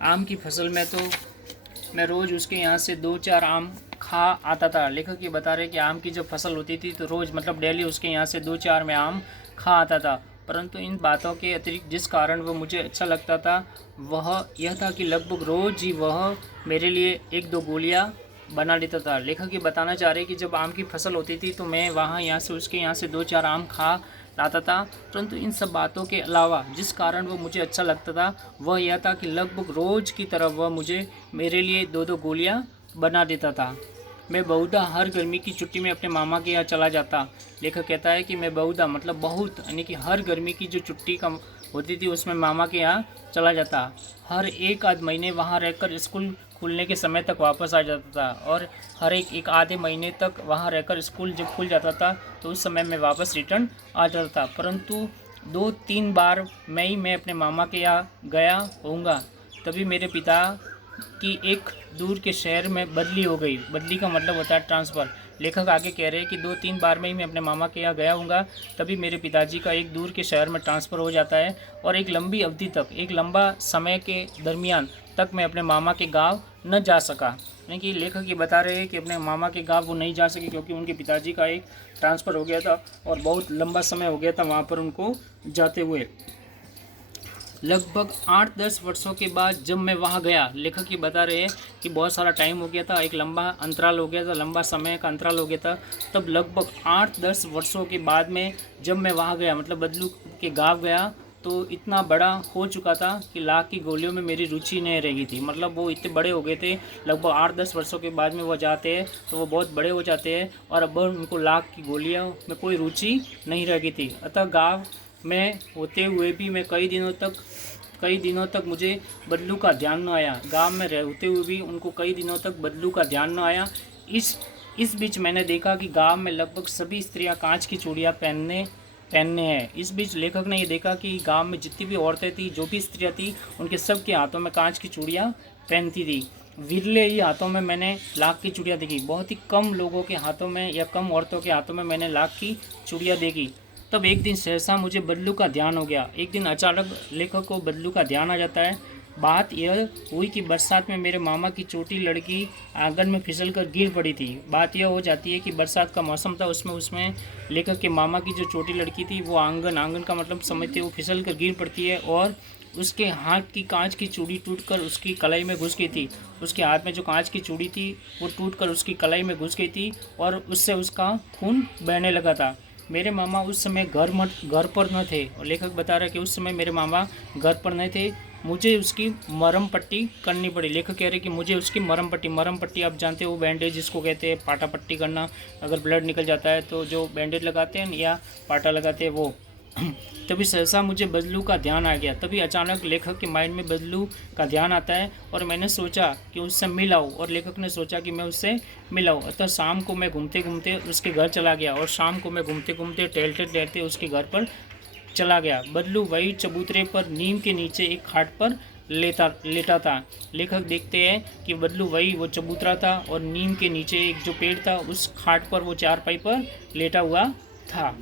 आम की फसल में तो मैं रोज़ उसके यहाँ से 2-4 आम खा आता था। लेखक ये बता रहे कि आम की जब फसल होती थी तो रोज़ मतलब डेली उसके यहाँ से 2-4 मैं आम खा आता था। परंतु इन बातों के अतिरिक्त जिस कारण वह मुझे अच्छा लगता था वह यह था कि लगभग रोज़ ही वह मेरे लिए 1-2 गोलियाँ बना लेता था। लेखक ये बताना चाह रहे कि जब आम की फसल होती थी तो मैं वहाँ यहाँ से उसके यहाँ से 2-4 आम खा लाता था। परंतु इन सब बातों के अलावा जिस कारण वो मुझे अच्छा लगता था वह यह था कि लगभग रोज़ की तरह वह मुझे मेरे लिए 2-2 गोलियाँ बना देता था। मैं बहुधा हर गर्मी की छुट्टी में अपने मामा के यहाँ चला जाता। लेखक कहता है कि मैं बहुधा मतलब बहुत यानी कि हर गर्मी की जो छुट्टी का होती थी उसमें मामा के यहाँ चला जाता। हर एक आध महीने वहाँ रहकर स्कूल खुलने के समय तक वापस आ जाता था और हर एक आधे महीने तक वहाँ रहकर स्कूल जब खुल जाता था तो उस समय मैं वापस रिटर्न आ जाता था। परंतु 2-3 बार मैं अपने मामा के यहाँ गया होऊंगा तभी मेरे पिता की एक दूर के शहर में बदली हो गई। बदली का मतलब होता है ट्रांसफ़र। लेखक आगे कह रहे हैं कि 2-3 बार में ही मैं अपने मामा के यहाँ गया हूँगा तभी मेरे पिताजी का एक दूर के शहर में ट्रांसफ़र हो जाता है और एक लंबी अवधि तक एक लंबा समय के दरमियान तक मैं अपने मामा के गांव न जा सका। यानी कि लेखक ये बता रहे हैं कि अपने मामा के गांव वो नहीं जा सके क्योंकि उनके पिताजी का एक ट्रांसफ़र हो गया था और बहुत लंबा समय हो गया था वहाँ पर उनको जाते हुए। लगभग 8-10 वर्षों के बाद जब मैं वहाँ गया, लेखक ये बता रहे हैं कि बहुत सारा टाइम हो गया था, एक लंबा अंतराल हो गया था, लंबा समय का अंतराल हो गया था। तब लगभग 8-10 वर्षों के बाद में जब मैं वहाँ गया मतलब बदलू के गाँव गया तो इतना बड़ा हो चुका था कि लाख की गोलियों में मेरी रुचि नहीं रह गई थी। मतलब वो इतने बड़े हो गए थे, लगभग 8-10 वर्षों के बाद में वो जाते हैं तो वो बहुत बड़े हो जाते हैं और अब उनको लाख की गोलियों में कोई रुचि नहीं रह गई थी। अतः गाँव में होते हुए भी मैं कई दिनों तक मुझे बदलू का ध्यान न आया। गांव में रहते हुए भी उनको कई दिनों तक बदलू का ध्यान न आया। इस बीच मैंने देखा कि गांव में लगभग सभी स्त्रियां कांच की चूड़ियां पहनने हैं। इस बीच लेखक ने ये देखा कि गांव में जितनी भी औरतें थी, जो भी स्त्रियां थी, उनके सब के हाथों में कांच की चूड़ियां पहनती थी। विरले ही हाथों में मैंने लाख की चूड़ियाँ देखी। बहुत ही कम लोगों के हाथों में या कम औरतों के हाथों में मैंने लाख की चूड़ियाँ देखी। तब एक दिन सहसा मुझे बदलू का ध्यान हो गया। एक दिन अचानक लेखक को बदलू का ध्यान आ जाता है। बात यह हुई कि बरसात में मेरे मामा की छोटी लड़की आंगन में फिसल कर गिर पड़ी थी। बात यह हो जाती है कि बरसात का मौसम था, उसमें लेखक के मामा की जो छोटी लड़की थी वो आंगन का मतलब समझते वो फिसल कर गिर पड़ती है और उसके हाथ की कांच की चूड़ी टूटकर उसकी कलाई में घुस गई थी। उसके हाथ में जो कांच की चूड़ी थी वो टूटकर उसकी कलाई में घुस गई थी और उससे उसका खून बहने लगा था। मेरे मामा उस समय घर पर न थे और लेखक बता रहा है कि उस समय मेरे मामा घर पर नहीं थे। मुझे उसकी मरहम पट्टी करनी पड़ी। लेखक कह रहे कि मुझे उसकी मरहम पट्टी आप जानते हो बैंडेज जिसको कहते हैं, पाटा पट्टी करना। अगर ब्लड निकल जाता है तो जो बैंडेज लगाते हैं या पाटा लगाते हैं वो। तभी सहसा मुझे बदलू का ध्यान आ गया। तभी अचानक लेखक के माइंड में बदलू का ध्यान आता है और मैंने सोचा कि उससे मिल आऊँ और लेखक ने सोचा कि मैं उससे मिल आऊँ। अतः शाम को मैं घूमते घूमते उसके घर चला गया और शाम को मैं घूमते घूमते टहलते उसके घर पर चला गया। बदलू वही चबूतरे पर नीम के नीचे एक खाट पर लेटा था। लेखक देखते हैं कि बदलू वही वो चबूतरा था और नीम के नीचे एक जो पेड़ था उस खाट पर वो चारपाई पर लेटा हुआ था।